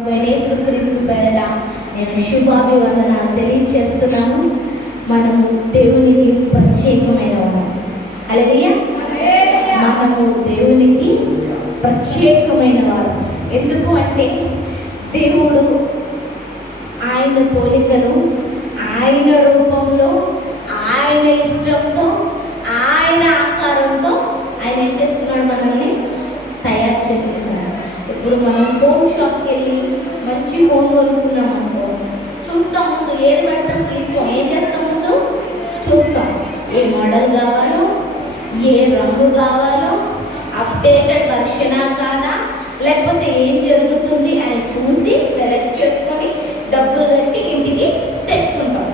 యేసుక్రీస్తు పేరట నేను శుభాభివందనాలు తెలియజేస్తున్నాను. మనము దేవునికి ప్రత్యేకమైన వారు. హల్లెలూయా. మనము దేవునికి ప్రత్యేకమైన వారు. ఎందుకు అంటే దేవుడు ఆయన పోలికను, ఆయన రూపంలో, ఆయన ఇష్టంతో, ఆయన ఆకారంతో ఆయన ఏం చేస్తున్నాడు? మనల్ని తయారు చేసేసాడు. ఇప్పుడు మనం ఫోన్ షాప్కి వెళ్ళి మంచి ఫోన్ కొనుక్కున్నాం అనుకో, చూస్తాం. ముందు ఏది పడతాం తీసుకోం. ఏం చేస్తాం? ముందు చూస్తాం ఏ మోడల్ కావాలో, ఏ రంగు కావాలో, అప్డేటెడ్ వర్షనా కాదా, లేకపోతే ఏం జరుగుతుంది అని చూసి సెలెక్ట్ చేసుకొని డబ్బులు కట్టి ఇంటికి తెచ్చుకుంటాం.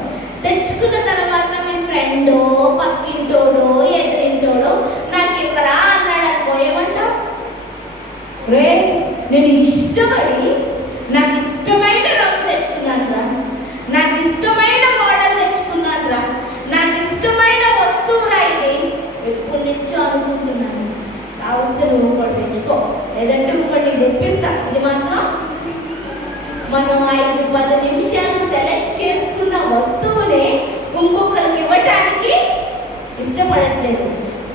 తెచ్చుకున్న తర్వాత మీ ఫ్రెండో, పక్కింటోడో, ఎదురింటోడో నాకు ఇవ్వరా అన్నాడు అనుకో, ఏమంటావు? రే, నేను ఇష్టపడి నాకు ఇష్టమైన రంగు తెచ్చుకున్నాను రా, నాకు ఇష్టమైన మోడల్ తెచ్చుకున్నాను రా, నాకు ఇష్టమైన వస్తువురా, ఇది ఎప్పటి నుంచో అనుకుంటున్నాను. ఆ వస్తే నువ్వు కూడా తెచ్చుకో, లేదంటే ఇంకోటి తెప్పిస్తా. ఇది మాత్రం మనం 5-10 నిమిషాలు సెలెక్ట్ చేసుకున్న వస్తువునే ఇంకొకరికి ఇవ్వటానికి ఇష్టపడట్లేదు.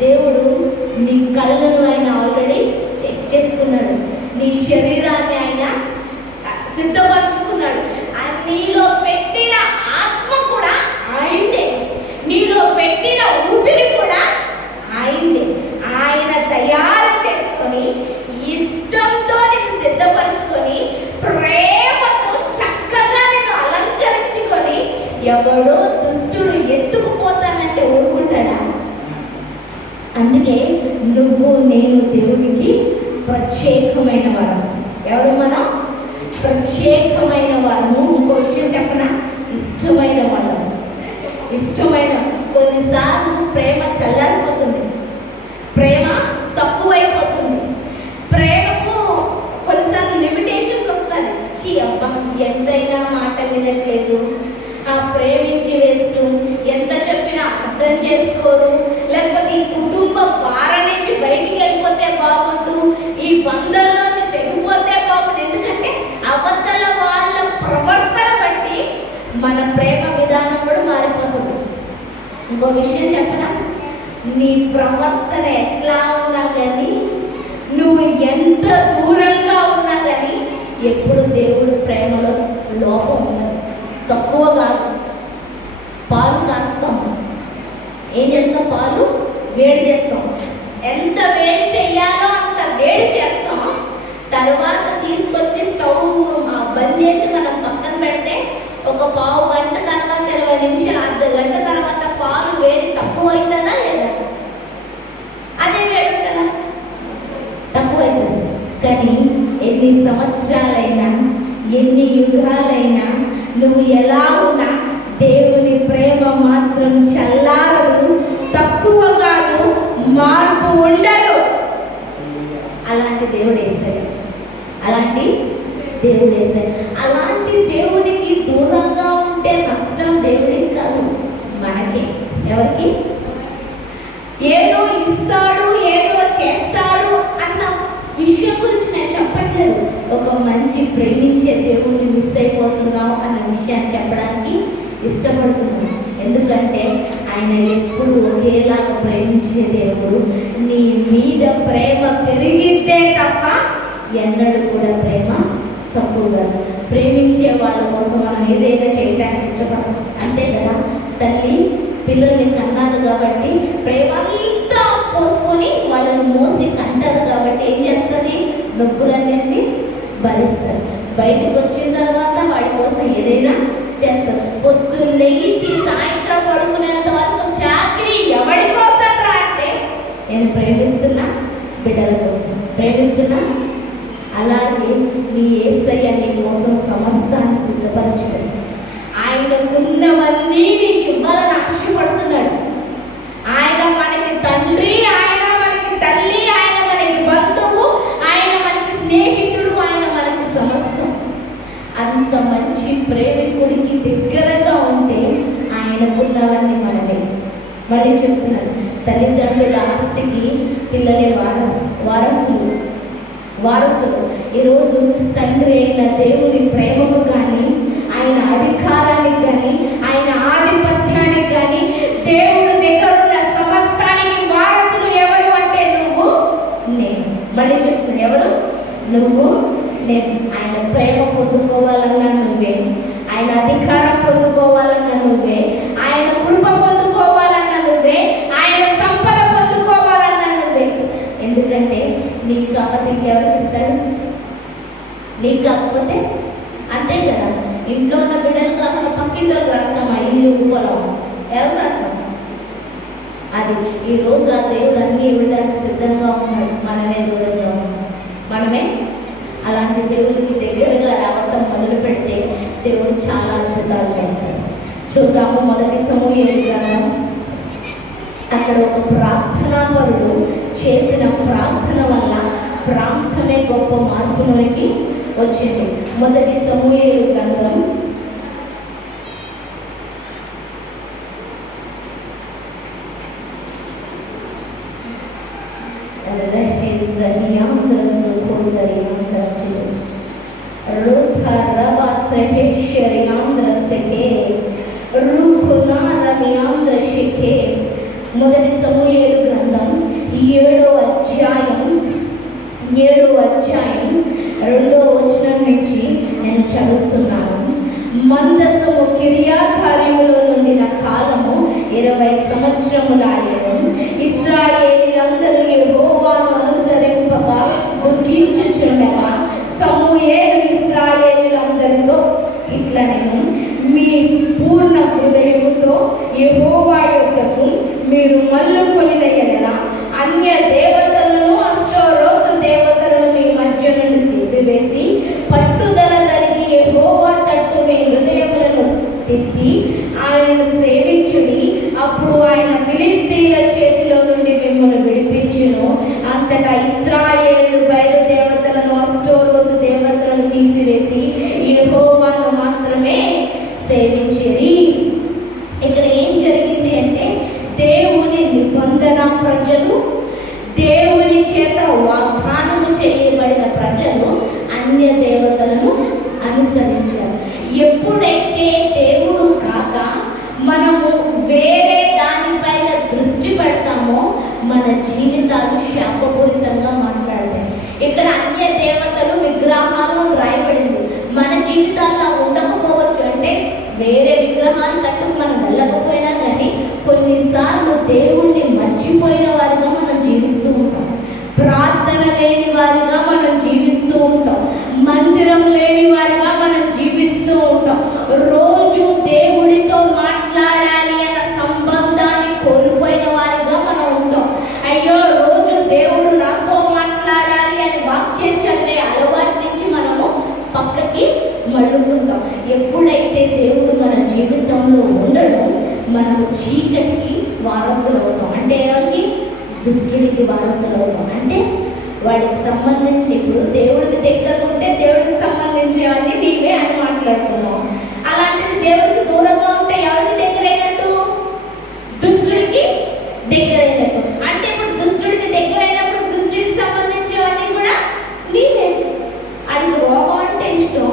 దేవుడు నీ కళ్ళను ఆయన ఆల్రెడీ చెక్ చేసుకున్నాడు, నీ శరీరాన్ని ఆయన సిద్ధపరచుకున్నాడు. నీలో పెట్టిన ఆత్మ కూడా ఆయనదే, నీలో పెట్టిన ఊపిరి కూడా ఆయనదే. ఆయన తయారు చేసుకొని ఇష్టంతో నిన్ను సిద్ధపరచుకొని ప్రేమతో చక్కగా నిన్ను అలంకరించుకొని ఎవడో దుష్టుడు ఎత్తుకుపోతానంటే ఊరుకుంటాడా? అందుకే నువ్వు నేను దేవునికి ప్రత్యేకమైన వారు. ఎవరు మనం? ప్రత్యేకమైన వారము. ఇంకో విషయం చెప్పనా? ఇష్టమైన వాళ్ళము. ఇష్టమైన. కొన్నిసార్లు ప్రేమ చల్లారిపోతుంది, ప్రేమ తక్కువైపోతుంది, ప్రేమకు కొన్నిసార్లు లిమిటేషన్స్ వస్తాయి. చీ అబ్బా, ఎంతైనా మాట వినట్లేదు, ఆ ప్రేమించి వేస్ట్, ఎంత చెప్పినా అర్థం చేసుకోరు, లేకపోతే ఈ కుటుంబ భారం నుంచి బయటికి వెళ్ళిపోతే బాగుండు, ఈ బంధంలోంచి తెగిపోతే బాగుండు. ఎందుకంటే అవతల వాళ్ళ ప్రవర్తన బట్టి మన ప్రేమ విధానం కూడా మారిపోతుంది. ఇంకో విషయం చెప్పనా? నీ ప్రవర్తన ఎట్లా ఉన్నా కానీ, నువ్వు ఎంత దూరంగా ఉన్నా కానీ, ఎప్పుడు దేవుడు ప్రేమలో లోపం ఉండదు, తక్కువ కాదు. పాలు కాస్తాం, ఏం చేస్తాం? పాలు వేడి చేస్తాం. ఎంత వేడి చెయ్యాలో అంత వేడి చేస్తాం. తర్వాత తీసుకొచ్చి స్టవ్ బంద్ చేసి మనం పక్కన పెడితే ఒక పావు గంట తర్వాత, 20 నిమిషాలు, అర్ధ గంట తర్వాత పాలు వేడి తక్కువ అవుతుందా లేదా? అదే వేడి ఉంటుందా? తక్కువ అవుతుంది. కానీ ఎన్ని సంవత్సరాలైనా, ఎన్ని యుగాలైనా, నువ్వు ఎలా ఉన్నా దేవుని ప్రేమ మాత్రం చల్లారదు, తక్కువ కాదు, మార్పు ఉండదు. అలాంటి దేవుడు యేసయ్య. అలాంటి దేవుడు యేసయ్య. అలాంటి దేవునికి దూరంగా ఉంటే నష్టం దేవుడికి కాదు, మనకి. ఎవరికి? ఏదో ఇస్తాడు, ఏదో చేస్తాడు అన్న విషయం గురించి నేను చెప్పట్లేదు. ఒక మంచి ప్రేమించే దేవుణ్ణి మిస్ అయిపోతున్నావు అన్న విషయాన్ని చెప్పడానికి ఇష్టపడుతున్నాను. ఎందుకంటే ఆయన ఎప్పుడు ఒకేలాగా ప్రేమించే దేవుడు. నీ మీద ప్రేమ పెరిగితే తప్ప ఎన్నడూ కూడా ప్రేమ తక్కువగా. ప్రేమించే వాళ్ళ కోసం మనం ఏదైనా చేయడానికి ఇష్టపడతాం, అంతే కదా? తల్లి పిల్లల్ని కన్నాదు కాబట్టి ప్రేమ అంతా పోసుకొని వాళ్ళని మోసి కంటారు కాబట్టి ఏం చేస్తుంది? నొప్పులన్నింటినీ భరిస్తారు. బయటకు వచ్చిన తర్వాత వాడి కోసం ఏదైనా చేస్తారు. పొద్దున్న లేచి సాయంత్రం పడుకునేంత వరకు చాకరీ ఎవడి కోసం రా అంటే, నేను ప్రేమిస్తున్నా బిడ్డల కోసం, ప్రేమిస్తున్నా. అలాగే నీ యేసయ్య నీ కోసం సమస్తాన్ని సిద్ధపరచుకొని ఆయనకున్నవన్నీ నీకు ఇవ్వాలని ఆశపడుతున్నాడు. ఆయన మనకి తండ్రి, ఆయన మనకి తల్లి, ఆయన మనకి బంధువు, ఆయన మనకి స్నేహితుడు, ఆయన మనకి సమస్తం. అంత మంచి ప్రేమికుడికి దగ్గరగా ఉంటే ఆయనకున్నవన్నీ మనమే. మళ్ళీ చెప్తున్నాను, తల్లిదండ్రుల ఆస్తికి పిల్లలే వారసులు. వారసులు. ఈరోజు తండ్రి అయిన దేవుని ప్రేమకు కానీ, ఆయన అధికారానికి కానీ, ఆయన ఆధిపత్యానికి కానీ, దేవుడు దగ్గరున్న సమస్తానికి వారసులు ఎవరు అంటే నువ్వు నేను. మళ్ళీ చెప్తున్నా, ఎవరు? నువ్వు నేను. ఆయన ప్రేమ పొందుకోవాలన్నా నువ్వే, ఆయన అధికారం పొందుకోవాలన్నా నువ్వే, ఆయన కృప పొందుకోవాలన్నా నువ్వే, ఆయన సంపద పొందుకోవాలన్నా నువ్వే. ఎందుకంటే నీకు కాకపోతే ఇంకెవరికి ఇస్తాడు? నీకు కాకపోతే అంతే కదా. ఇంట్లో ఉన్న బిడ్డలు కాకుండా పక్కింటోకి రాస్తామా? ఇల్లు పొలం ఎవరు రాస్తాం? అది ఈరోజు ఆ దేవుడు అన్నీ ఇవ్వడానికి సిద్ధంగా ఉన్నాడు. మనమే దూరంగా ఉన్నాం. మనమే అలాంటి దేవుడికి దగ్గరగా రావటం మొదలు పెడితే దేవుడు చాలా అద్భుతాలు చేస్తాడు. చూద్దాము మొదటి సమూయేలు గ్రంథం. అక్కడ ఒక ప్రార్థనాపరుడు చేసిన ప్రార్థన వల్ల ప్రాంతమే గొప్ప మార్పులోనికి వచ్చింది. మొదటి సమూయేలు గ్రంథం 7వ వచనం నుంచి నేను చదువుతున్నాను. మందసము కిర్యాతారీములో నుండిన కాలము 20 సంవత్సరములాయెను. ఇశ్రాయేలీయులందరూ యెహోవాను అనుసరింపగా దుఃఖించుచుండగా సమూయేలు ఇశ్రాయేలీయులందరితో ఇట్లనెను, మీ పూర్ణ హృదయముతో యెహోవా యొద్దకు మీరు మల్లుకొనిన ఎడల అన్య దేవతలను, అష్టోరోతు దేవతలను మీ మధ్య నుండి తీసివేసి పట్టుదల కలిగి యెహోవా తట్టు మీ హృదయములను తిప్పి ఆయనను సేవించుడి. అప్పుడు ఆయన ఫిలిష్తీయుల చేతిలో నుండి మిమ్మల్ని విడిపించును. అంతటా ఇశ్రాయేలు బయలు దేవతలను, అష్టోరోతు దేవతలను తీసివేసి యెహోవాను మాత్రమే సేవించిరి. ఇక్కడ ఏం జరిగింది అంటే, దేవుని నిబంధన ప్రజలు, దేవుని చేత వాగ్దానము చేయబడిన ప్రజలు అన్య దేవతలను అనుసరించారు. ఎప్పుడైతే దేవుడు కాక మనము వేరే దానిపైన దృష్టి పెడతామో మన జీవితాలు శాపపూరితంగా మాట్లాడతాయి. ఇక్కడ అన్య దేవతలు, విగ్రహాలు రాయబడింది. మన జీవితాల్లో ఉండకపోవచ్చు. అంటే వేరే విగ్రహాలు తట్టు మనం వెళ్ళకపోయినా కానీ కొన్నిసార్లు దేవుణ్ణి మర్చిపోయిన వారిగా మనం జీవిస్తూ ఉంటాం. ప్రార్థన లేని వారిగా మనం జీవిస్తూ ఉంటాం. మందిరం లేని వారిగా మనం జీవిస్తూ ఉంటాం. రోజు దేవుడితో మాట్లాడాలి అన్న సంబంధాన్ని కోల్పోయిన వారిగా మనం ఉంటాం. అయ్యో, రోజు దేవుడు నాతో మాట్లాడాలి అని వాక్యం చదివే అలవాటు నుంచి మనము పక్కకి మళ్ళుకుంటాం. ఎప్పుడైతే దేవుడు మన జీవితంలో ఉండడం, మనము చీకటికి వారసులు అవుతాం. అంటే ఎవరికి? దుష్టుడికి వారసులు అవుతాం. అంటే వాడికి సంబంధించిన, ఇప్పుడు దేవుడికి దగ్గర ఉంటే దేవుడికి సంబంధించినవన్నీ నీవే అని మాట్లాడుతున్నాం. అలాంటిది దేవుడికి దూరంగా ఉంటే ఎవరికి దగ్గరైనట్టు? దుష్టుడికి దగ్గరైనట్టు. అంటే ఇప్పుడు దుష్టుడికి దగ్గరైనప్పుడు దుష్టుడికి సంబంధించినవన్నీ కూడా నీవే. అడిగి రోగం అంటే ఇష్టం,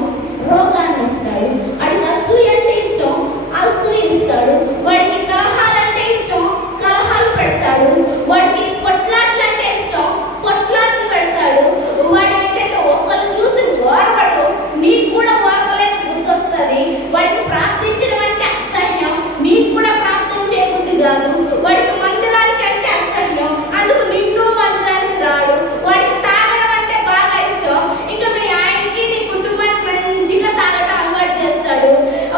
రోగాన్ని ఇస్తాడు. అడిగి అసూయ అంటే ఇష్టం, అసూయ ఇస్తాడు. వాడికి కలహాలంటే ఇష్టం, కలహాలు పెడతాడు. వాడికి కొట్లాట్లు అంటే ఇష్టం, కొట్లాట్లు పెడతాడు. వాడు ఏంటంటే ఒక్కరు చూసి ఓర్వడు, నీకు కూడా ఓర్వలేక గుర్తొస్తుంది. వాడికి ప్రార్థించడం అంటే అసహ్యం, నీకు కూడా ప్రార్థన చేయబుద్ధి కాదు. వాడికి మందిరానికి అంటే అసహ్యం, అందుకు నిన్ను మందిరానికి రాడు. వాడికి తాగడం అంటే బాగా ఇష్టం, ఇంకా మీ ఆయనకి నీ కుటుంబానికి మంచిగా తాగడం అలవాటు చేస్తాడు.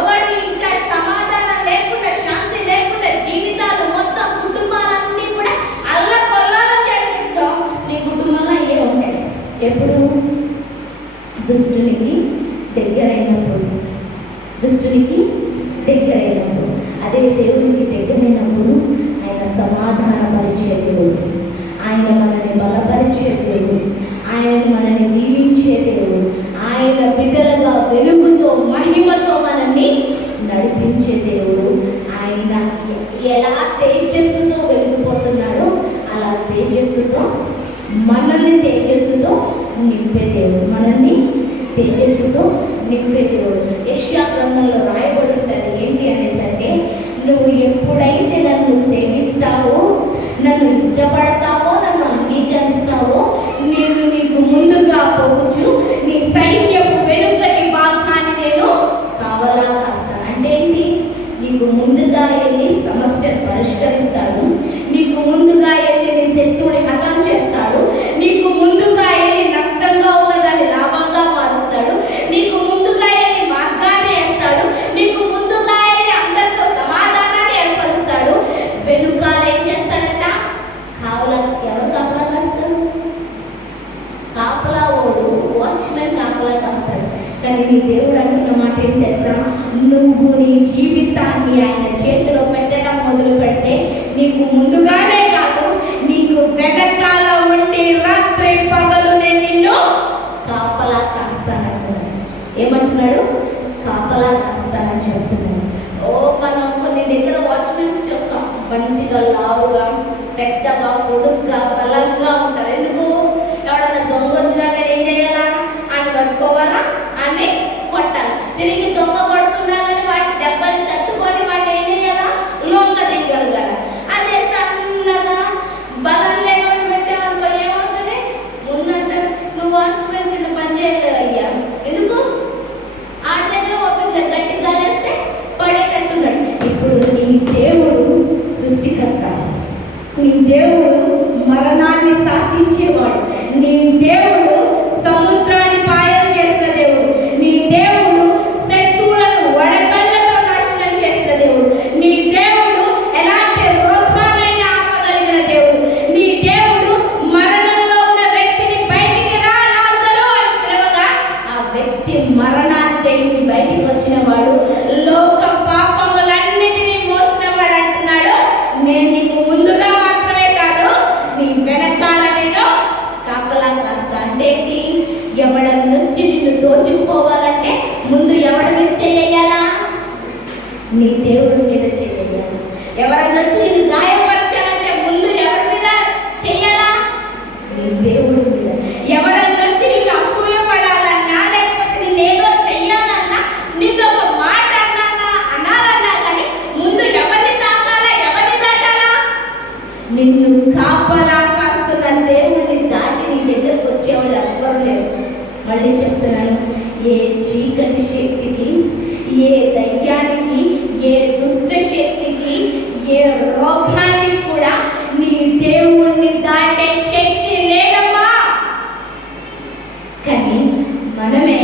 వాడు ఇంకా సమాధానం లేకుండా, శాంతి లేకుండా జీవితాలు మొత్తం కుటుంబాలన్నీ కూడా అల్లకొల్లాలని జరిపిస్తాం. నీ కుటుంబంలో ఏ ఉంటాయి? ఎప్పుడు? దుష్టునికి దగ్గరైనప్పుడు. దుష్టునికి దగ్గరైనప్పుడు. అదే దేవునికి దగ్గరైనప్పుడు ఆయన సమాధానపరిచే దేవుడు, ఆయన మనల్ని బలపరిచే దేవుడు, ఆయన మనల్ని దీవించే దేవుడు, ఆయన బిడ్డలుగా వెలుగుతో, మహిమతో మనల్ని నడిపించే దేవుడు. ఆయన ఎలా తేజస్సుతో వెలిగిపోతున్నాడో అలా తేజస్సుతో మనల్ని తేజస్సుతో నింపే దేవుడు, మనల్ని తేజస్సుతో నింపే దేవుడు. యెషయా గ్రంథంలో రాయబడి ఉంటుంది ఏంటి అనేసి అంటే, నువ్వు ఎప్పుడైతే నన్ను సేవిస్తావో, నన్ను ఇష్టపడతావో, నన్ను అంగీకరిస్తావో, నేను నీకు ముందుగా పోవచ్చు, నీ సైన్యపు వెనుకటి భాగాన్ని నేను కావలా కాస్తాను. అంటే ఏంటి? నీకు ముందుగా వెళ్ళి సమస్యను పరిష్కరిస్తాడు, నీకు ముందుగా వెళ్ళి నీ శత్రువుని హతం చేస్తాడు, నీకు ముందుగా వెళ్ళి నష్టంగా ఉన్నదాన్ని లాభంగా మారుస్తాడు, నీకు ముందుగా వెళ్ళి మార్గాన్ని వేస్తాడు, నీకు ముందుగా వెళ్ళి అందరితో సమాధానాన్ని ఏర్పరుస్తాడు. వెనుకాల ఏం చేస్తాడంట? కావలా. ఎవరు కాపలా కాస్తారు? కాపలా ఓడు, వాచ్మెన్ కాపలా కాస్తాడు. కానీ నీ దేవుడు అంటున్న మాట ఏంటి తెలుసా? నువ్వు నీ జీవితాన్ని ఆయన చేతిలో పెట్టడం మొదలు పెడితే నీకు ముందుగానే కాదు, నీకు వెనకాల ఉండి రాత్రి పగలు నేను నిన్ను కాపలా కాస్తానంటున్నాడు. ఏమంటున్నాడు? కాపలా కాస్తానని చెప్తున్నాడు. మనం కొన్ని దగ్గర వాచ్మెన్స్ చూస్తాం, మంచిగా లావుగా పెద్దగా పొడుగ్గా బలంగా ఉంటారు. ఎందుకు? ఎవడన్నా దొంగ వచ్చినా కానీ ఏం చేయాలా? అని పట్టుకోవాలా, అని కొట్టాలి. తిరిగి దొంగ కొడుతున్నా కానీ వాటి దెబ్బని తట్టుకొని వాటి ఏం చేయాలా? లొంగ దిగలగాల. అదే సన్నగా బలం లేని పెట్టామనుకో ఏమవుతుంది? ముందంటారు నువ్వు వాచ్మెన్ కింద పని చేయలేవు అయ్యా. ఎందుకు? ఆడి దగ్గర ఓపిక గట్టిగా వేస్తే పడేటట్టున్నాడు. ఇప్పుడు నీ దేవుడు సృష్టికర్త, నీ దేవుడు మరణాన్ని శాసించేవాడు, నీ దేవుడు సముద్రాన్ని పాయం చేసిన దేవుడు, నీ దేవుడు శత్రువులను వడగళ్ళతో నాశనం చేసిన దేవుడు, నీ దేవుడు ఎలాంటి రోగాన్నైనా ఆపగలిగిన దేవుడు, నీ దేవుడు మరణంలో ఉన్న వ్యక్తిని బయటికి రా లాజరు అని పిలవగా ఆ వ్యక్తి మరణాన్ని జయించి బయటికి వచ్చిన వాడు, లోక పాపములన్నిటినీ మోసిన వాడు అంటున్నాడు, నేను నీకు ముందుగా మాత్రమే కాదు నీ వెనకాల నేను కాపలా కాస్తా. అంటే ఎవడని నుంచి నిన్ను దోచుకుపోవాలంటే ముందు ఎవడి మీద చేయాలా? నీ దేవుడి మీద చేయాలి. ఎవరన్నా వచ్చి నిన్ను గాయపరచాలంటే ముందు ఎవరి మీద చేయాలా? నీ దేవుడి మీద. ఎవరన్నా వచ్చి నిన్ను అసూయ పడాలన్నా, లేకపోతే నిన్ను ఏదో చెయ్యాలన్నా, నిన్ను ఒక మాట అనాలన్నా కానీ ముందు ఎవరిని తాకాలా, ఎవరిని దాటాలా? నిన్ను కాపలా కాస్తున్న దేవుడిని దాటి నీ దగ్గరకు వచ్చేవాళ్ళు ఎవ్వరు లేరు. మళ్ళీ చెప్తున్నాను, ఏ చీకటి శక్తికి, ఏ దయ్యానికి, ఏ దుష్ట శక్తికి, ఏ రోగానికి కూడా నీ దేవుణ్ణి దాటే శక్తి లేదమ్మా. కానీ మనమే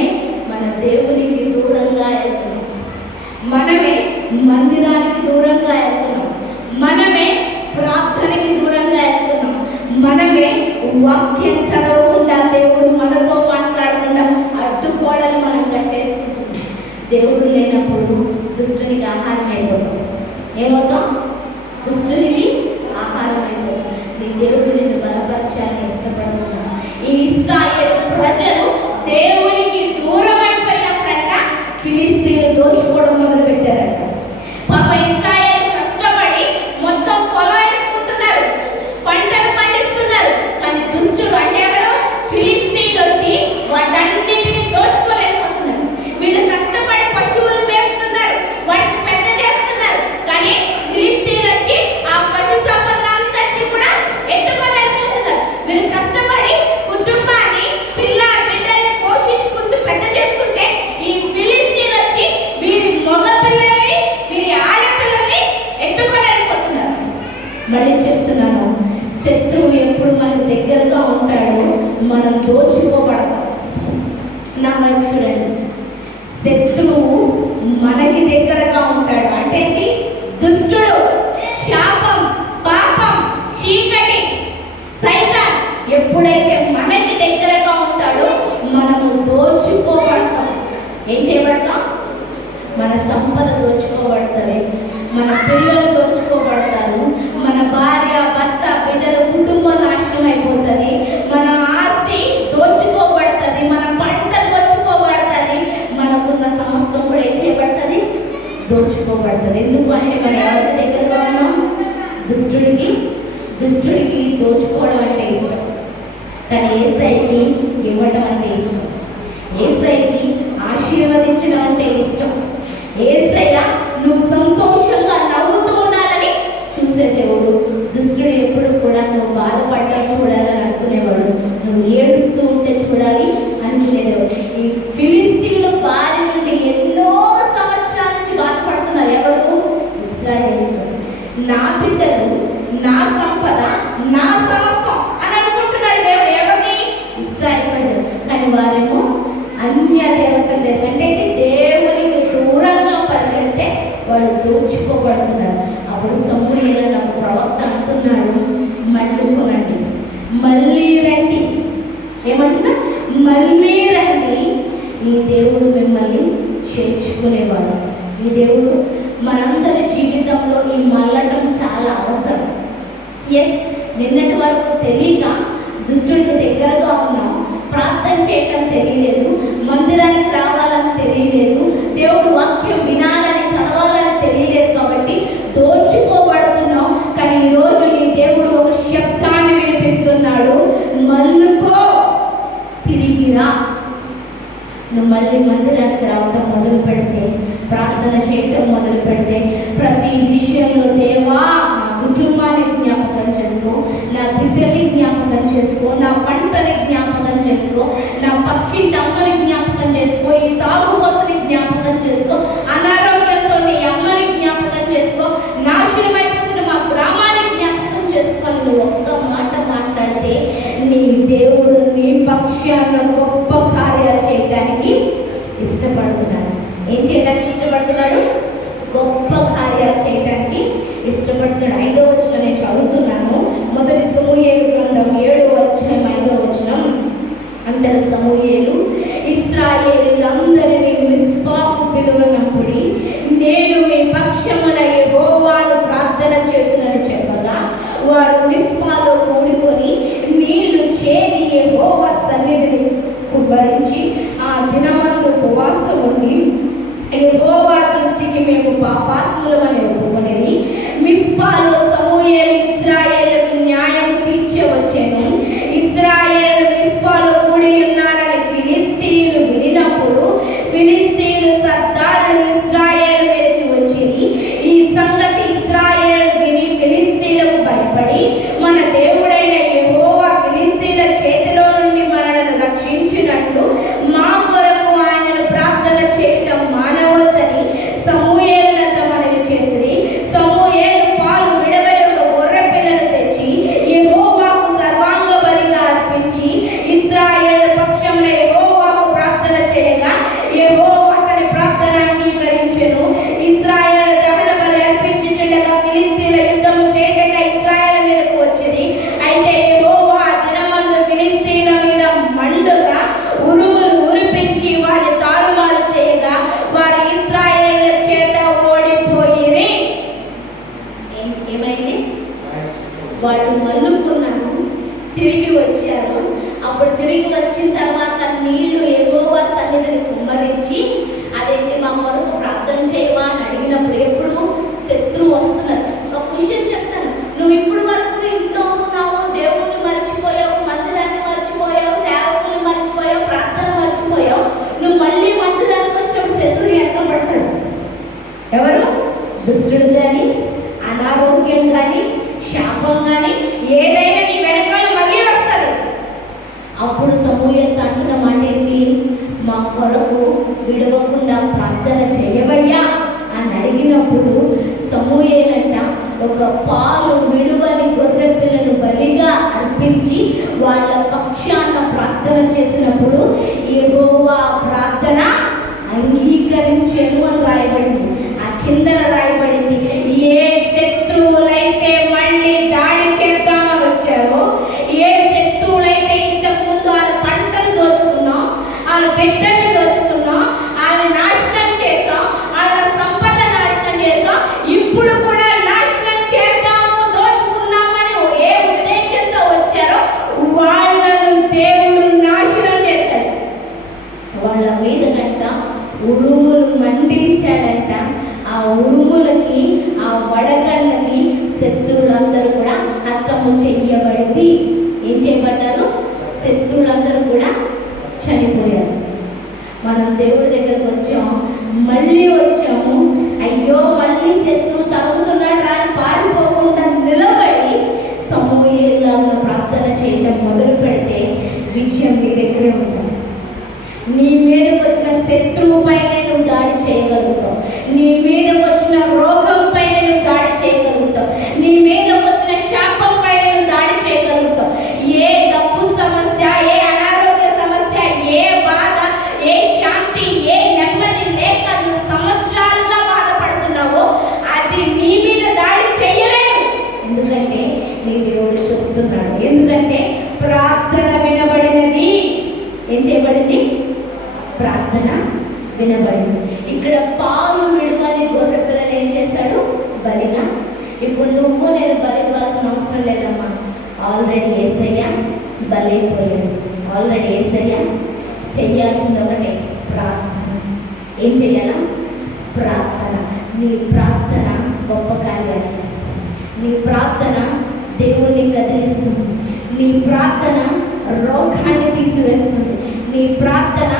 మన దేవునికి దూరంగా వెళ్తున్నాం, మనమే మందిరానికి దూరంగా వెళ్తున్నాం, మనమే ప్రార్థనకి దూరంగా వెళ్తున్నాం, మనమే వాక్యం చదవకుండా దేవుడు మనతో మాట్లాడకుండా అడ్డుకోవడాన్ని మనం కట్టేసుకుంటాం. దేవుడు లేనప్పుడు దుష్టునికి ఆహారం అయిపోతాం. ఏమవుతాం? దుష్టునికి ఆహారం అయిపోతాం. నీ దేవుడు నిన్ను బలపరచాలని ఇష్టపడుతున్నాను. ఈ ఇశ్రాయేలు ప్రజలు దేవునికి దూరం అయిపోయినప్పుడంట ఫిలిస్తీన్లు దోచుకోవడం మొదలు పెట్టారంట. పాప ఇశ్రాయేలు కష్టపడి మొత్తం పొలం వేసుకుంటున్నారు, పంటలు పండిస్తున్నారు. కానీ దుష్టుడు అంటే ఎవరు? ఫిలిస్తీన్లు వచ్చి వాటన్నిటిని దోచుకొని వెళ్ళిపోతున్నారు. వీళ్ళు కష్టపడి పశువులు మేపుతున్నారు, వాటిని పెద్ద చేస్తున్నారు. కానీ ఫిలిస్తీన్లు వచ్చి ఆ పశు సంపదలంతటినీ కూడా ఎత్తుకొని వెళ్ళిపోతున్నారు. వీళ్ళు కష్టపడి కుటుంబాన్ని, బిడ్డల్ని పోషించుకుంటూ పెద్ద చేసుకుంటే ఈ ఫిలిస్తీన్లు వచ్చి వీరి మగ పిల్లల్ని, వీరి ఆడపిల్లల్ని ఎత్తుకొని వెళ్ళిపోతున్నారు. మళ్ళీ చెప్తున్నాను, శత్రువు ఎప్పుడు మనకు దగ్గరగా ఉంటాడో మనం దోచుకోబడతాం. నా వైపు చూడండి, శత్రువు మనకి దగ్గరగా ఉంటాడు. అంటే దుష్టుడు, శాపం, పాపం, చీకటి, సైతాన్ ఎప్పుడైతే మనకి దగ్గరగా ఉంటాడో మనము దోచుకోబడతాం. ఏం చేయబడతాం? మన సంపద దోచుకోబడుతుంది, మన పిల్లలు దోచుకోబడతారు, మన భార్య, భర్త, బిడ్డల కుటుంబం నాశనం అయిపోతుంది, మన ఆస్తి దోచుకోబడుతుంది, మన పంట దోచుకోబడుతుంది, మనకున్న సమస్తం కూడా ఏం చేయబడుతుంది? దోచుకోబడుతుంది. ఎందుకు అంటే మనం ఎవరికి దగ్గరగా ఉన్నాం? దుష్టుడికి దోచుకోవడం అంటే ఇష్టం. కానీ యేసయ్యకి ఇవ్వడం అంటే ఇష్టం, యేసయ్యకి ఆశీర్వదించడం అంటే ఇష్టం. యేసయ్య నువ్వు సంతోషంగా నవ్వుతూ ఉండాలని చూసే దేవుడు. దుష్టుడు ఎప్పుడు కూడా నువ్వు బాధపడ్డా చూడాలని అనుకునేవాడు, నువ్వు ఏడుస్తూ ఉంటే చూడాలి అనుకునేవాడు. ఈ ఫిలిస్తీన్ల బారి నుండి ఎన్నో సంవత్సరాల నుంచి బాధపడుతున్నారు ఎవరు? ఇశ్రాయేలీయులు. నా బిడ్డలు, నా సంపద, నా సమస్తం అని అనుకుంటున్నాడు దేవుడు. ఎవరిని? ఇశ్రాయేలు ప్రజలు. కానీ వారేమో అన్య దేవతల అంటే దేవునికి దూరంగా పరిగెడితే వాళ్ళు దోచుకోబడుతున్నారు. అప్పుడు సమూయేలు నాకు ప్రవక్త అంటున్నాడు, మళ్ళీ కొనండి, మళ్ళీ రండి. ఏమంటున్నా? మళ్ళీ రండి. ఈ దేవుడు మిమ్మల్ని చేర్చుకునేవాడు. ఈ దేవుడు మనందరి జీవితంలో ఈ మళ్ళటం చాలా అవసరం. ఎస్, నిన్నటి వరకు తెలియక దుష్టుడికి దగ్గరగా ఉన్నాం, ప్రార్థన చేయటం తెలియలేదు, మందిరానికి రావాలని తెలియలేదు, దేవుడు వాక్యం వినాలని చదవాలని తెలియలేదు, కాబట్టి దోచుకోబడుతున్నాం. కానీ ఈరోజు నీ దేవుడు ఒక శబ్దాన్ని వినిపిస్తున్నాడు, మళ్ళుకో, తిరిగిరా. నువ్వు మళ్ళీ మందిరానికి రావటం మొదలు పెడితే, ప్రార్థన చేయటం మొదలు పెడితే, ప్రతి విషయంలో దేవా నా కుటుంబాన్ని జ్ఞాపకం చేసుకో, నా బిడ్డని జ్ఞాపకం చేసుకో, నా పంటని జ్ఞాపకం చేసుకో, నా పక్కింటి అమ్మని జ్ఞాపకం చేసుకో, ఈ తాగుబోతుని జ్ఞాపకం చేసుకో, అనారోగ్యంతో నీ అమ్మని జ్ఞాపకం చేసుకో, నాశనమైపోతున్న మా గ్రామాన్ని జ్ఞాపకం చేసుకొని నువ్వు ఒక్క మాట మాట్లాడితే నీ దేవుడు నీ పక్షాన గొప్ప కార్యాలు చేయడానికి ఇష్టపడుతున్నాడు. ఏం చేయడానికి ఇష్టపడుతున్నాడు? గొప్ప కార్యాలు చేయడానికి ఇష్టపడుతున్నాడు. 5వ వచనం నేను చదువుతున్నాను. మొదటి సమూయేలు గ్రంథం 7వ అధ్యాయం 5వ వచనం. అంతట సమూయేలు ఇశ్రాయేలీయులందరినీ మిస్పాకు పిలువనప్పుడు, నేను మీ పక్షమున యెహోవాను ప్రార్థన చేతునని చెప్పగా, వారు మిస్పాలో కూడుకొని నీళ్లు చేరి యెహోవా సన్నిధిని కుబ్బరించి ఆ దినమందు ఉపవాసం ఉండి యెహోవా దృష్టికి మేము పాపాత్ములమని ఒప్పుకొనేది. మిస్పాలో సమూయేలు ఇశ్రాయేలుకు న్యాయం తీర్చవచ్చెను. ఇశ్రాయేలు మిస్పాలో కూడి ఉన్నారని ఫిలిస్తీయులు వినినప్పుడు ఫిలిస్తీయులు సర్దారులు ఇశ్రాయేలు మీదకి వచ్చిరి. ఈ సంగతి ఇశ్రాయేలు విని ఫిలిస్తీయులకు భయపడి, మన దేవుడైన యెహోవా ఫిలిస్తీయుల చేతిలో నుండి మనలను రక్షించినట్లు మా కొరకు ఆయనను ప్రార్థన చేయటం మానవద్దని సమూయేలునంత మనవి చేసిరి. సమూయేలు పాలు విడవని ఒక గొర్రె పిల్లను తెచ్చి యెహోవాకు సర్వాంగ బలిగా అర్పించి ఇశ్రాయేలు పక్షమున యెహోవాకు ప్రార్థన చేయగా యెహోవా అతని ప్రార్థన అంగీకరించెను. ఇశ్రాయేలు దహన బలి అర్పించుచుండగా ఫిలిస్తీయుల యుద్ధము చేయటగా ఇశ్రాయేలు మీదకు వచ్చింది. అయితే యెహోవా దినమందు ఫిలిస్తీయుల మీద మండుగా ఉరుములు ఉరిపించి వారి తారుమారు చేయగా వారి ఇశ్రాయేలు చేత ఓడిపోయిరి. ఏమైంది? వాళ్ళు మల్లుకున్నారు, తిరిగి వచ్చారు. అప్పుడు తిరిగి వచ్చిన తర్వాత నీళ్లు యెహోవా సన్నిధిని కుమ్మరించి, అదేంటి మా కొరకు ప్రార్థన చేయవా అని అడిగినప్పుడు, ఎప్పుడు శత్రువు వస్తున్నారు. ఒక విషయం చెప్తాను, నువ్వు ఇప్పుడు వరకు ఇంట్లో ఉన్నావు, దేవుణ్ణి మర్చిపోయావు, మందిరాన్ని మర్చిపోయావు, సేవకుని మర్చిపోయావు, ప్రార్థన మర్చిపోయావు. నువ్వు మళ్ళీ మందిరానికి వచ్చినప్పుడు శత్రువుని ఎక్కడ పడతాడు? ఎవరు? దుష్టుడు కానీ, అనారోగ్యం కానీ, శాపం కానీ, ఏదైనా నీ వెనకాల మళ్ళీ వస్తుంది. అప్పుడు సమూయేలు అంటున్న మాట ఏంటి? మా కొరకు విడవకుండా ప్రార్థన చేయవయ్యా అని అడిగినప్పుడు సమూయేలంట ఒక పాలు విడువని గొర్రె పిల్లను బలిగా అర్పించి వాళ్ళ పక్షాన ప్రార్థన చేసినప్పుడు యెహోవా ప్రార్థన అంగీకరించెను అని రాయబడింది. ఆ కిందన రాయబడింది, ఏ శత్రువులైతే మళ్ళీ దాడి చేద్దామని వచ్చారో, ఏ శత్రువులైతే ఇంతకు ముందు వాళ్ళ పంటను దోచుకున్నాం, వాళ్ళ బిడ్డని దోచుకున్నాం, వాళ్ళ నాశనం చేసాం, వాళ్ళ సంపద నాశనం చేసాం, ఇప్పుడు కూడా నాశనం చేద్దాము, దోచుకున్నామని ఏ ఉద్దేశంతో వచ్చారో వాళ్ళను దేవుడు నాశనం చేశాడు. వాళ్ళ మీద గంట ఉరుములు మండించాడంట. ఆ ఉరుములకి, ఆ వడగళ్ళకి శత్రువులందరూ కూడా హతము చెయ్యబడింది. ఏం చేయబడ్డారు? శత్రువులందరూ కూడా చనిపోయారు. మనం దేవుడి దగ్గరకు వచ్చాము, మళ్ళీ వచ్చాము. అయ్యో మళ్ళీ శత్రువు తరుగుతున్నాడు అని పారిపోకుండా నిలబడి సమూయేలులాగా ప్రార్థన చేయడం మొదలు పెడితే విజయం మీ దగ్గరే ఉంటుంది. నీ మీదకి వచ్చిన శత్రువుపైనే నువ్వు దాడి చేయగలుగుతావు. నీ మీదకి వచ్చిన రోగంపైన నువ్వు దాడి చేయగలుగుతావు. నీ మీదకి వచ్చిన శాపం పైన నువ్వు దాడి చేయగలుగుతావు. ఏ డబ్బు సమస్య, ఏ అనారోగ్య సమస్య, ఏ బాధ, ఏ శాంతి, ఏ నెమ్మది లేక నువ్వు సంవత్సరాలుగా బాధపడుతున్నావో అది నీ మీద దాడి చేయలేవు. ఎందుకంటే నీ దేవుడు చూస్తున్నాడు. ఎందుకంటే ప్రార్థన వినబడినది. ఏం చేయబడింది? ప్రార్థన వినబడింది. ఇక్కడ పాలు విడువని గొర్రె పిల్లని ఏం చేశాడు? బలిగా. ఇప్పుడు నువ్వు నేను బలి ఇవ్వాల్సిన అవసరం లేదమ్మా. ఆల్రెడీ యేసయ్య బలైపోయాడు. ఆల్రెడీ యేసయ్య చెయ్యాల్సింది ఒకటే, ప్రార్థన. ఏం చెయ్యాలా? ప్రార్థన. నీ ప్రార్థన గొప్ప కార్యాలు చేస్తుంది. నీ ప్రార్థన దేవుణ్ణి కదిలిస్తుంది. నీ ప్రార్థన రోగాన్ని తీసివేస్తుంది. నీ ప్రార్థన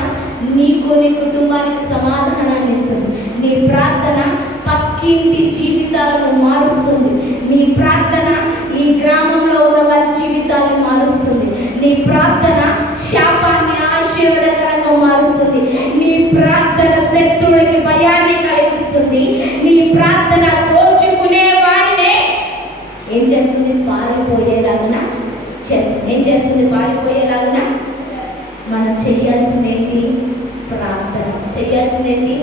నీకు, నీ కుటుంబానికి సమాధానాన్ని ఇస్తుంది. నీ ప్రార్థన పక్కింటి జీవితాలను మారుస్తుంది. నీ ప్రార్థన ఈ గ్రామంలో ఉన్న వారి జీవితాలను మారుస్తుంది. నీ ప్రార్థన శాపాన్ని ఆశీర్వాదకరంగా మారుస్తుంది. నీ ప్రార్థన శత్రువుడికి భయాన్ని కలిగిస్తుంది. నీ ప్రార్థన దోచుకునే వాడినే ఏం చేస్తుంది? పారిపోయేలాగున చేస్తుంది. ఏం చేస్తుంది? పారిపోయేలాగున. మనం చేయాల్సింది ఏంటి? ప్రార్థన. చేయాల్సింది ఏంటి?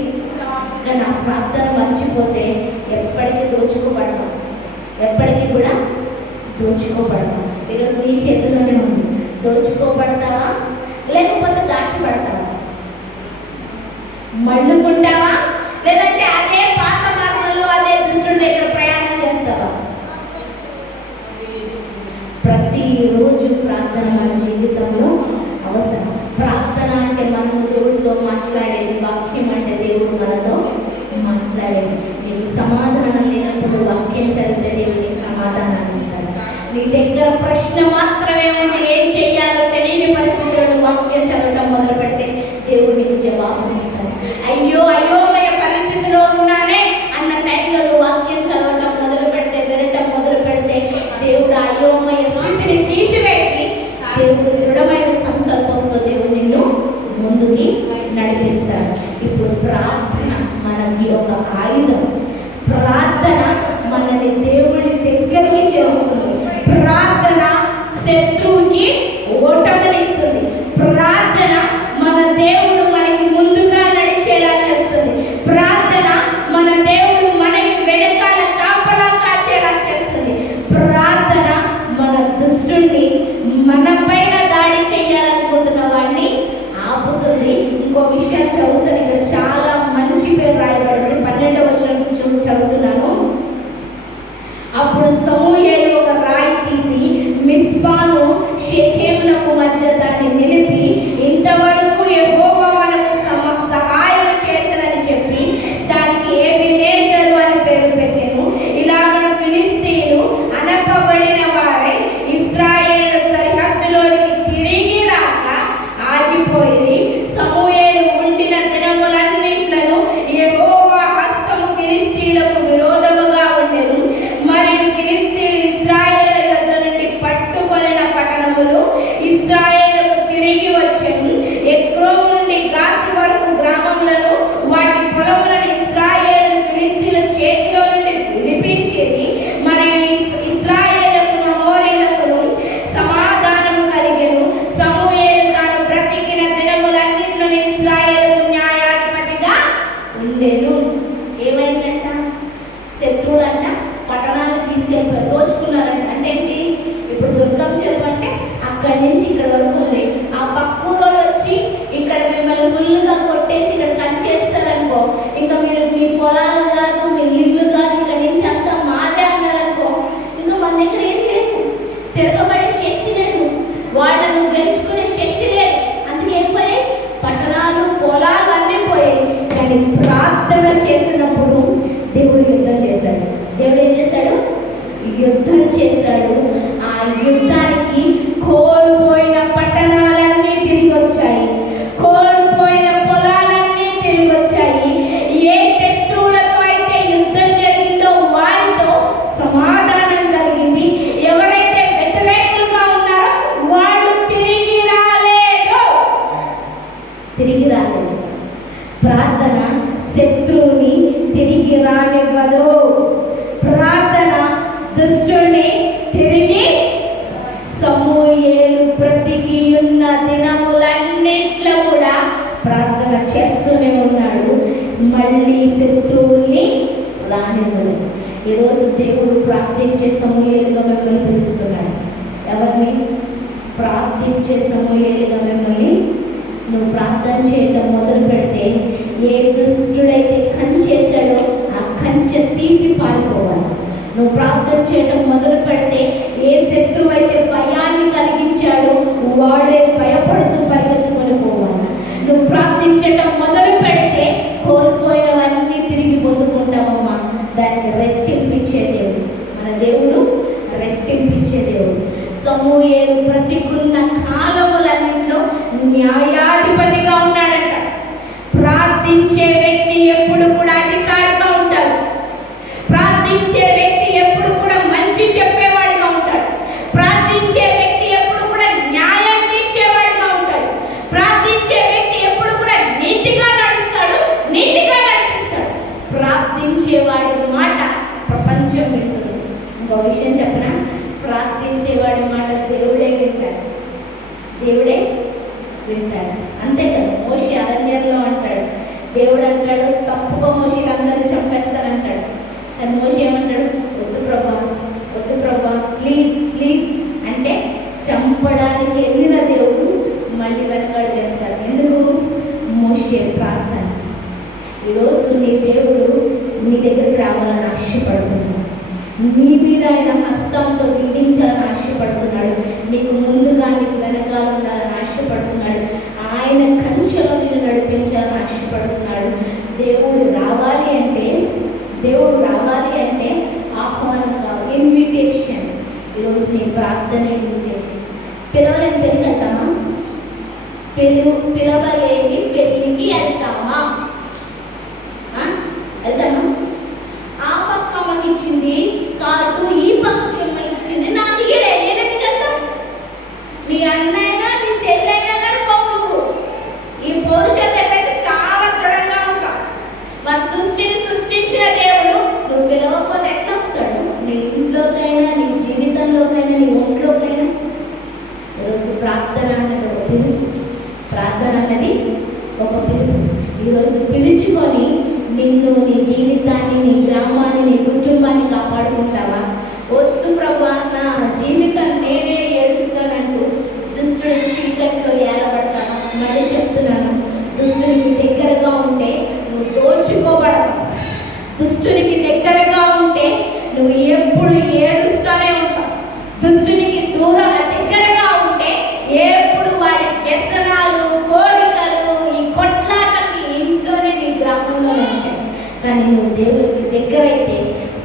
కానీ ఆ ప్రార్థన మర్చిపోతే ఎప్పటికీ దోచుకోబడతాం. ఎప్పటికీ కూడా దోచుకోబడతాం. ఈరోజు నీ చేతిలోనే ఉంది. దోచుకోబడతావా లేకపోతే దాచిపడతావా? మళ్ళుకుంటావా లేదంటే అదే పాత మార్గంలో అదే దుష్టుడి దగ్గర ప్రయాణం చేస్తావా? ప్రతిరోజు ప్రార్థన మన జీవితంలో అవసరం. ప్రార్థన అంటే మనము దేవుడితో మాట్లాడేది. వాక్యం అంటే దేవుడు మనతో మాట్లాడేది. నీకు సమాధానం లేనప్పుడు వాక్యం చదివితే దేవుడికి సమాధానాన్ని ఇస్తాడు. నీ దగ్గర ప్రశ్న మాత్రమే ఉండి ఏం చెయ్యాలో తెలియని పరిస్థితులను వాక్యం చదవటం మొదలు పెడితే దేవుడు నీకు జవాబునిస్తాడు. అయ్యో అయోమయ పరిస్థితిలో ఉన్నానే అన్న టైంలో నువ్వు వాక్యం చదవటం మొదలు పెడితే, వినటం మొదలు పెడితే దేవుడు అయోమయ స్థితిని తీసివేసి దేవుడు దృఢమైన సంకల్పంతో దేవుడు నిన్ను ముందుకి నడిపిస్తాడు. ఇప్పుడు ప్రార్థన మనకి ఒక ఆయుధం. ప్రార్థన మనని దేవుడి దగ్గరికి చేస్తుంది. ప్రార్థన శత్రువుకి ఓటమినిస్తుంది. ప్రార్థన మన దేవుడు మనకి ముందుగా నడిచేలా చేస్తుంది. ప్రార్థన మన దేవుడు మనకి వెనకాల కాపలా కాచేలా చేస్తుంది. ప్రార్థన మన దుష్టుణ్ణి, మన పైన దాడి చేయాలనుకుంటున్న వాడిని ఆపుతుంది. ఇంకో విషయం చదువుతుంది. ఇక్కడ చాలా మంచి పేరు రాయబడింది. 12వ వచనం చదువుతున్నాను. అప్పుడు సమూయేలు ఒక రాయి తీసి మిస్పాను షెకెమునకు మధ్య దాన్ని నిలిపి, ఇంతవరకు యెహోవా మనకు సహాయం చేశానని చెప్పి దానికి ఎబెనేజరు అని పేరు పెట్టెను. ఇలాగ ఫిలిష్తీయులు అనపబడిన వారై ఇశ్రాయేలు సరిహద్దులోనికి తిరిగి రాక ఆగిపోయి, సమూయేలు ఉండిన దినములన్నిట్లను యెహోవా హస్తము ఫిలిష్తీయులకు విరోధముగా ఉండెను. మరియు ఫిలిష్తీయులు ఇశ్రాయేలు యొద్ద నుండి పట్టుకొనిన పట్టణములు ఇశ్రాయేలుకు తిరిగి వచ్చెను. ఎక్రోను నుండి గాతి వరకు గ్రామములను, వాటి పొలములను ఇశ్రాయేలు ఫిలిష్తీయుల చేతిలో నుండి విడిపించేది. మరియు ఇశ్రాయేలుకు అమోరీయులకు సమాధానము కలిగెను. సమూయేలు తాను బ్రతికిన దినములన్నిటిలో ఇశ్రాయేలుకు న్యాయాధిపతిగా ఉండెను. ఏమైందంట? శత్రువులంట పట్టణాలు తీసుకెళ్ళిపోయారు, దోచుకున్నారంట. అంటే ఏంటి? ఇప్పుడు దుర్గం చెరువు అంటే అక్కడి నుంచి ఇక్కడ వరకు ఉంది. ఆ పక్కూరోళ్ళు వచ్చి ఇక్కడ మిమ్మల్ని ఫుల్గా కొట్టేసి ఇక్కడ కంచేస్తారనుకో, ఇంకా మీరు మీ పొలాలు కాదు, మీ ఇల్లు కాదు, ఇక్కడ నుంచి అంతా మాదే అన్నారనుకో, ఇంకా మన దగ్గర ఏం లేదు. తిరగబడే శక్తి లేదు, వాళ్ళను గెలుచుకునే శక్తి లేదు. అందుకే ఏం పోయాయి? పట్టణాలు, పొలాలు అన్నీ పోయాయి. కానీ ప్రార్థన చేసినప్పుడు దేవుడు యుద్ధం చేశాడు. దేవుడు ఏం చేశాడు? యుద్ధం చేశాడు. ఆ యుద్ధానికి కోల్పోయిన పట్టణ ప్రార్థన శత్రువుని తిరిగి రానివ్వదు. ప్రార్థన దుష్టుని తిరిగి. సమూయేలు బ్రతికి ఉన్న దినములన్నిట్లో కూడా ప్రార్థన చేస్తూనే ఉన్నాడు. మళ్ళీ శత్రువుల్ని రానివ్వడు. ఈరోజు దేవుడు ప్రార్థించే సమూయేలుగా మిమ్మల్ని పిలుస్తున్నాడు. ఎవరిని? ప్రార్థించే సమూయేలుగా మిమ్మల్ని. నువ్వు ప్రార్థన చేయడం మొదలు పెడితే ఏ దుష్టుడైతే కంచేశాడో ఆ కంచె తీసి పారిపోవాలి. నువ్వు ప్రార్థన చేయడం మొదలు పెడితే ఏ శత్రువు అయితే భయాన్ని కలిగించాడో వాడే భయపడుతూ పరిగెత్తుకొని పోవాలి. నువ్వు ప్రార్థించడం మొదలు పెడితే కోల్పోయినవన్నీ తిరిగి పొందుకుంటామమ్మా. దాన్ని రెట్టింపించే దేవుడు మన దేవుడు, రెట్టింపించే దేవుడు. సమూయేలు బ్రతికున్న కాలములన్నింటిలో న్యాయాధిపతిగా ఉన్నాడట. ప్రార్థించే వ్యక్తి ఎప్పుడు కూడా అధికారిగా ఉంటాడు. ప్రార్థించే వ్యక్తి ఎప్పుడు కూడా మంచి చెప్పేవాడిగా ఉంటాడు. ప్రార్థించే వ్యక్తి ఎప్పుడు కూడా న్యాయం తీర్చేవాడిగా ఉంటాడు. ప్రార్థించే వ్యక్తి ఎప్పుడు కూడా నీతిగా నడుస్తాడు, నీతిగా నడిపిస్తాడు. ప్రార్థించేవాడి మాట ప్రపంచం వింటుంది. ఇంకో విషయం చెప్పనా? ప్రార్థించేవాడి మాట దేవుడే వింటాడు. దేవుడే వింటాడు. అంతే కదా. మోషే అరణ్యంలో అంటాడు, దేవుడు అంటాడు తప్పుకో మోషే, అందరిని చంపేస్తానంటాడు. కానీ మోషే ఏమంటాడు? వద్దు ప్రభా, వద్దు ప్రభా, ప్లీజ్ ప్లీజ్ అంటే చంపడానికి వెళ్ళిన దేవుడు మళ్ళీ వెనకాడు చేస్తాడు. ఎందుకు? మోషే ప్రార్థన. ఈరోజు నీ దేవుడు నీ దగ్గరికి రావాలని ఆశపడుతున్నాడు. నీ మీద ఆయన హస్తంతో దీవించాలని ఆశపడుతున్నాడు. నీకు ముందుగా నీకు వెనకాల ఉండాలని ఆశపడుతున్నాడు. ఆయన కంచెలో నిన్ను నడిపించాలని ఆశపడుతున్నాడు. దేవుడు రావాలి అంటే ఆహ్వానం కావాలి, ఇన్విటేషన్. ఈరోజు నీ ప్రార్థన ఇన్విటేషన్. పిలవలేని పెళ్ళికి వెళ్తామా? పిలవలేని పెళ్ళికి వెళ్తామా? వెళ్తామా? ఆ పక్క అమ్మకి ఇచ్చింది కార్డు, ఈ పక్కకి అమ్మ ఇచ్చింది, నాకు నేనెందుకు వెళ్తా? మీ అన్నైనా మీ చెల్లైనా కానీ పౌరువు. ఈ పౌరుషాలు ఎట్లయితే చాలా దృఢంగా ఉంటాం. మన సృష్టించిన దేవుడు నువ్వు పిలవకపోతే ఎట్లా వస్తాడు? నీ ఇంట్లోకైనా, నీ జీవితంలోకైనా, నీ ఒంట్లోకైనా. ఈరోజు ప్రార్థన అన్నది ఒక పిలుపు. ప్రార్థన అన్నది ఒక పిలుపు. ఈరోజు పిలుచుకొని నిన్ను, నీ జీవితాన్ని, నీ గ్రామాన్ని, నీ కుటుంబాన్ని కాపాడుకుంటావా? వద్దు ప్రభా, నా జీవితం నేనే ఏడుస్తానంటూ దుష్టుడి చీకట్లో ఏలబడతావా? మళ్ళీ చెప్తున్నాను, దుష్టునికి దగ్గరగా ఉంటే నువ్వు దోచుకోబడతావు. దుష్టునికి దగ్గరగా ఉంటే నువ్వు ఎప్పుడు ఏడుస్తూనే ఉంటావు. దుష్టునికి దగ్గరగా ఉంటే ఎప్పుడు వాడి వ్యసనాలు, కోరికలు, ఈ కొట్లాటలు ఇంట్లోనే నీ గ్రామంలోనే ఉంటాయి. కానీ నువ్వు దేవుడికి దగ్గరైతే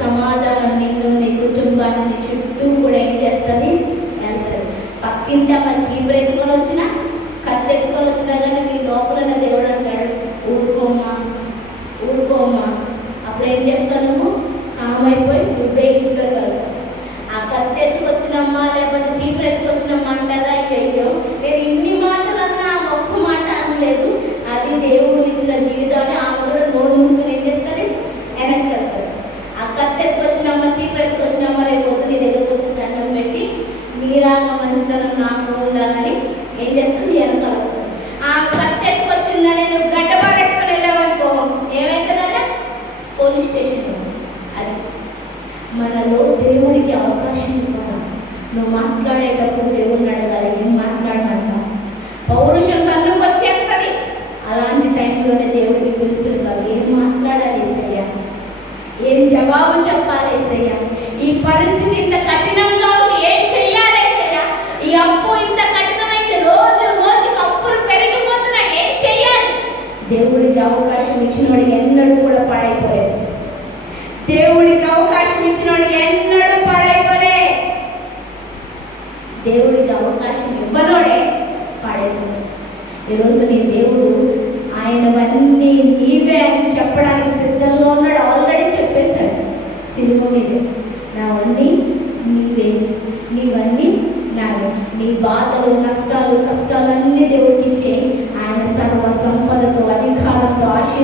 సమాధానం నిన్ను, నీ కుటుంబాన్ని, నీ చుట్టూ కూడా ఏం చేస్తుంది? వెళ్తుంది. పక్కింటి అమ్మ చీపురు ఎత్తుకొని వచ్చినా, కత్తి ఎత్తుకొని వచ్చినా కానీ నీ లోపల దేవుడు అంటాడు, ఊరుకోమ్మా, ఊరుకోమ్మా. అప్పుడు ఏం చేస్తావు? నువ్వు కామైపోయి నువ్వే ఇంట్లో కలుగుతావు. ఆ కత్తి ఎత్తుకొచ్చినమ్మా లేకపోతే చీపురు ఎత్తుకొచ్చినమ్మా అంటదా, అయ్యో నేను ఇన్ని మాటలు అన్నా ఒక్క మాట అనలేదు, అది దేవుడు ఇచ్చిన జీవితాన్ని. ఆమె కూడా నోరు మూసుకొని ఏం చేస్తుంది? వెనక్కి వెళ్తారు. ఆ కత్తి ఎత్తుకొచ్చినమ్మ, చీపురు ఎత్తుకొచ్చినమ్మ రేపు పొద్దు నీ దగ్గరకు వచ్చి దండం పెట్టి నీలాగా మంచితనం నాకు ఉండాలని ఏం చేస్తుంది? వెనకాల వస్తుంది. ఆ కత్తి ఎత్తుకొచ్చిందని నువ్వు గడ్డపారెట్టుకొని వెళ్ళావనుకో ఏమవుతుందంట? Police station. అది మనలో దేవుడికి అవకాశం ఇవ్వాలి. నువ్వు మాట్లాడేటప్పుడు దేవుడిని అడగాలి, ఏం మాట్లాడమంటావు? పౌరుషం కన్నుకు వచ్చేస్తుంది. అలాంటి టైంలోనే దేవుడికి పిలుపుతావు. ఏం మాట్లాడాలి ఏసయ్యా? ఏం జవాబు చెప్పాలి ఏసయ్యా? ఈ పరిస్థితి ఇంత కఠినంగా ఉంది, ఏం చెయ్యాలి ఏసయ్యా? ఈ అప్పు ఇంత కఠినమైంది, రోజు రోజుకి అప్పులు పెరిగిపోతున్నా, ఏం చెయ్యాలి? దేవుడికి అవకాశం ఇచ్చినవాడికి ఎన్నడూ కూడా పాడైపోలేదు. దేవుడికి అవకాశం ఇచ్చినవాడికి ఎన్నడూ పాడైపోలే. దేవుడికి అవకాశం ఇవ్వనోడే పాడైపోలేదు. ఈరోజు నీ దేవుడు ఆయనవన్నీ నీవే అని చెప్పడానికి సిద్ధంగా ఉన్నాడు. ఆల్రెడీ చెప్పేశాడు సిలువ మీద, నావన్నీ నీవే, నీవన్నీ నావే. నీ బాధలు, నష్టాలు, కష్టాలన్నీ దేవుడికి ఇచ్చే ఆయన సర్వ సంపదతో, అధికారంతో, ఆశీర్వాదంతో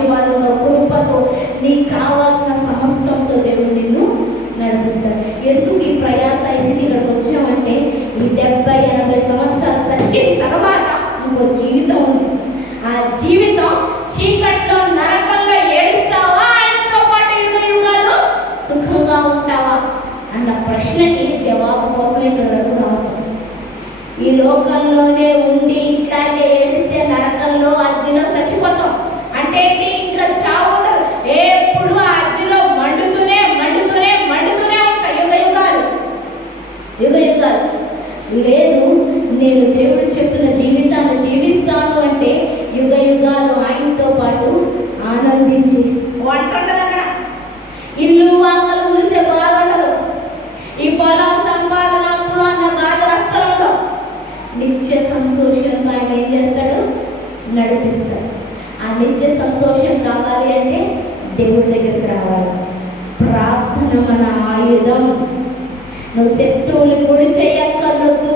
సంతోషం కావాలి అంటే దేవుడి దగ్గరికి రావాలి. ప్రార్థన మన ఆయుధం. నువ్వు శత్రువులు పొడి చేయక్కర్లేదు,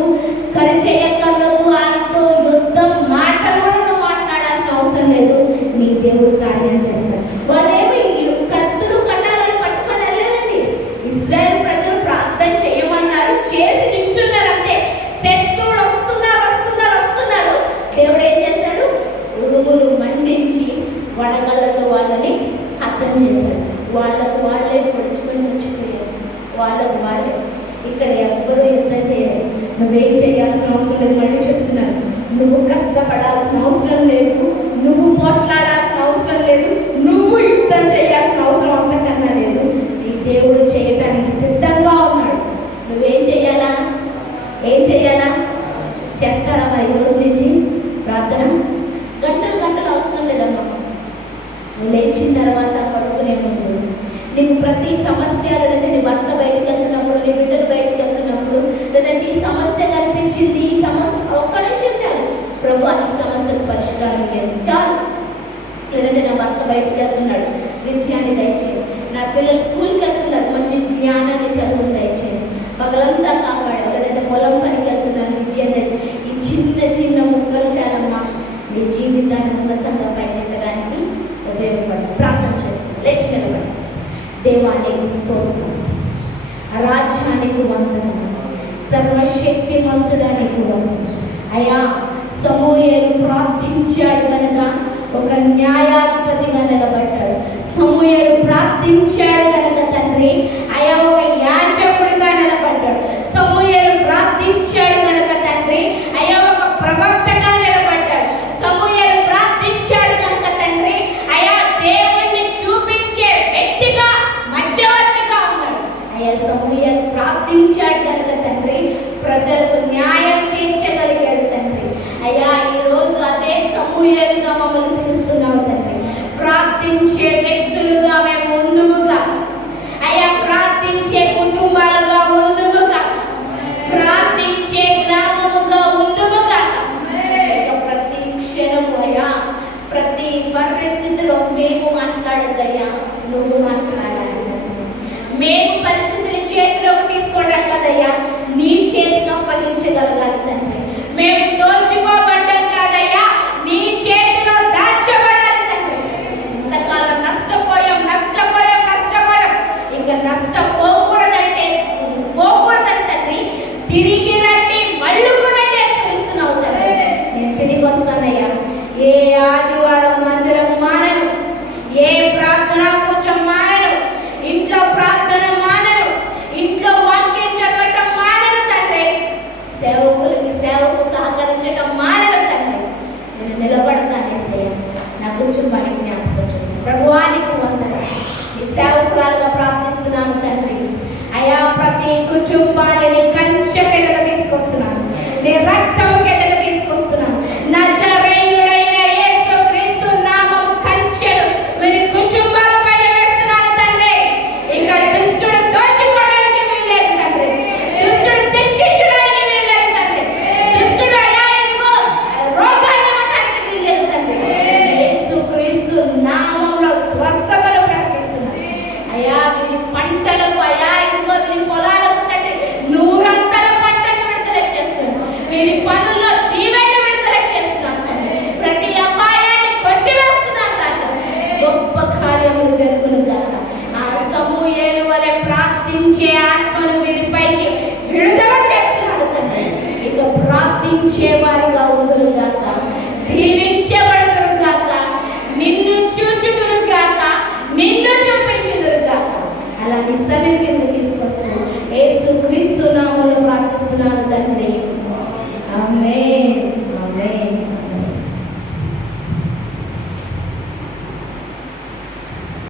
కరి చేయక్కర్లేదు, ఆయనతో యుద్ధం మాటలు కూడా నువ్వు మాట్లాడాల్సిన అవసరం లేదు. నీ దేవుడు కార్యం చేస్తాడు. వాడేమి కత్తులు కట్టాలని పట్టుకొని వెళ్ళలేదండి. ఇశ్రాయేలు ప్రజలు ప్రార్థన చేయమన్నారు, చేసి నిల్చున్నారు అంతే. శత్రువులు వస్తున్నారు. దేవుడు ఏం చేశాడు? ఉరుములు మండించి వడగళ్ళతో వాళ్ళని హతం చేశాడు. వాళ్ళకు వాళ్ళే పొడుచుకొని చచ్చిపోయారు. వాళ్ళకు వాళ్ళే. ఇక్కడ ఎవ్వరూ యుద్ధం చేయలేదు. నువ్వేం చేయాల్సిన అవసరం లేదు. మళ్ళీ చెప్తున్నాను, నువ్వు కష్టపడాల్సిన అవసరం లేదు, నువ్వు పోట్లాడాల్సిన అవసరం లేదు, నువ్వు యుద్ధం చేయాల్సిన అవసరం అంతకన్నా లేదు. నీ దేవుడు చేయటానికి సిద్ధంగా ఉన్నాడు. నువ్వేం చేయాలా? చేస్తారా మరి ఈ రోజు నుంచి ప్రార్థన? గంటలు అవసరం లేదమ్మా. నువ్వు లేచిన తర్వాత పడుకునే ముందు నీకు ప్రతి సమస్య, లేదంటే నీ భర్త బయటకు వెళ్తున్నప్పుడు, నీ బిడ్డలు బయటకు వెళ్తున్నప్పుడు, లేదంటే ఈ సమస్య కనిపించింది, ఈ సమస్య ఒక్క నిమిషం చాలు, ప్రభు ఈ సమస్యకు పరిష్కారం లేదు చాలు. లేదంటే నా భర్త బయటకు వెళ్తున్నాడు, విజయాన్ని దయచేయండి. నా పిల్లలు స్కూల్కి వెళ్తున్నారు, మంచి జ్ఞానాన్ని చదువుని దయచేయండి. పగలంతా కాపాడారు. లేదంటే పొలం పనికి వెళ్తున్నారు, విజయాన్ని దయచేయండి. ఈ చిన్న ముక్కలు చాలమ్మా నీ జీవితాన్ని ఉన్నతంగా పైకెత్తడానికి ఉపయోగపడి. ప్రార్థన చేస్తాను. లేచి నిలబడి. దేవానికి స్తోత్రం, రాజ్యానికి వందనము, సర్వశక్తిమంతుడానికి వందనము. అయ్యా, సమూయేలు ప్రార్థించాడు కనుక ఒక న్యాయాధిపతిగా నిలబడ్డాడు. సమూయేలు ప్రార్థించాడు కనుక తండ్రి అయ్యా ఒక యాజకుడిగా నిలబడ్డాడు. సమూయేలు ప్రార్థించాడు కనుక తండ్రి అయ్యా ఒక ప్రవక్తగా నిలబడ్డాడు. సమూయేలు ప్రార్థించాడు కనుక తండ్రి అయ్యా దేవుణ్ణి చూపించే వ్యక్తిగా, మధ్యవర్తిగా ఉన్నాడు. అయ్యా సమూయేలు ప్రార్థించాడు కనుక తండ్రి ప్రజలకు న్యాయం తీర్చగలిగాడు తండ్రి. అయ్యా ఈరోజు అదే సమూయేలుగా మమ్మల్ని పిలుస్తున్నావు తండ్రి. ప్రార్థించే వ్యక్తులుగా మేము ముందుగా, అయ్యా ప్రార్థించే కుటుంబాలుగా ముందుగా, ప్రార్థించే గ్రామముగా ముందుగా, ప్రతి క్షణము అయ్యా ప్రతి పరిస్థితిలో మేము మాట్లాడద్దయ్యా, నువ్వు మాట్లాడాలి. మేము పరిస్థితిని చేతిలోకి తీసుకోవడం కదయ్యా, నీ చేతికి అప్పగించగలగాలి తండ్రి. మేము దోచుకోబడ్డం కాదయ్యా, నీ చేతిలో దాచబడాలి తండ్రి. ఇంతకాలం నష్టపోయాం, ఇక నష్టపోకూడదంటే పోకూడదని తండ్రి. తిరిగి రండి, మళ్ళుకునండి అని పిలుస్తున్నావు తండ్రి. నేను తిరిగి వస్తానయ్యా. ఏ ఆదివారం మందిరం మానను, ఏ ప్రార్థన కూర్చో మానను, ఇంట్లో ప్రార్థన మానను, ఇంట్లో వాక్యం చదవటం మానను తండ్రి. సేవకు సహకరించటం మానను తండ్రి. నేను నిలబడతానేసయ్య. నా కుటుంబానికి జ్ఞాపకం చేస్తాను. ప్రభువానికి వందనాలు. ఈ సేవకురాలుగా ప్రార్థిస్తున్నాను తండ్రి. అయా ప్రతి కుటుంబాన్ని కంచె కిందకు తీసుకొస్తున్నాను, నీ రక్తము కిందకు తీసుకొస్తున్నాను. నజరేయుడైన యేసుక్రీస్తు నామము కంచెలు మీరు కుటుంబాల పైన వేస్తున్నాను తండ్రి. ఇక దుష్టుడు దోచుకోవడానికి వీల్లేదు తండ్రి, దుష్టుడు శిక్షించడానికి వీల్లేదు తండ్రి, దుష్టుడు అయా ఇదిగో రోగాన్ని ఇవ్వడానికి వీల్లేదు తండ్రి. యేసుక్రీస్తు నామంలో స్వస్థతలు ప్రకటిస్తున్నాను. అయా వీరి పంటలకు, అయా ఇదిగో వీరి పొలాలకు తండ్రి నూరంతల పంటను విడుదల చేస్తున్నాను. వీరి పనుల్లో దీవెన విడుదల చేస్తున్నాను తండ్రి. ప్రతి అపాయాన్ని కొట్టివేస్తున్నాను రాజా. గొప్ప కార్యములు జరుగును గాక. ఆ సమూయేలు వలె ప్రార్థించే ఆత్మను వీరిపైకి విడుదల చేస్తున్నాడు తండ్రి. ఇక ప్రార్థించే వారిగా ఉందురు గాక, దీవించబడుదురు గాక, నిన్ను చూచుదురు గాక, నిన్ను చూపించుదురు గాక. అలా నిజాన్ని కింద తీసుకొస్తూ యేసుక్రీస్తు నామములో ప్రార్థిస్తున్నాను తండ్రి.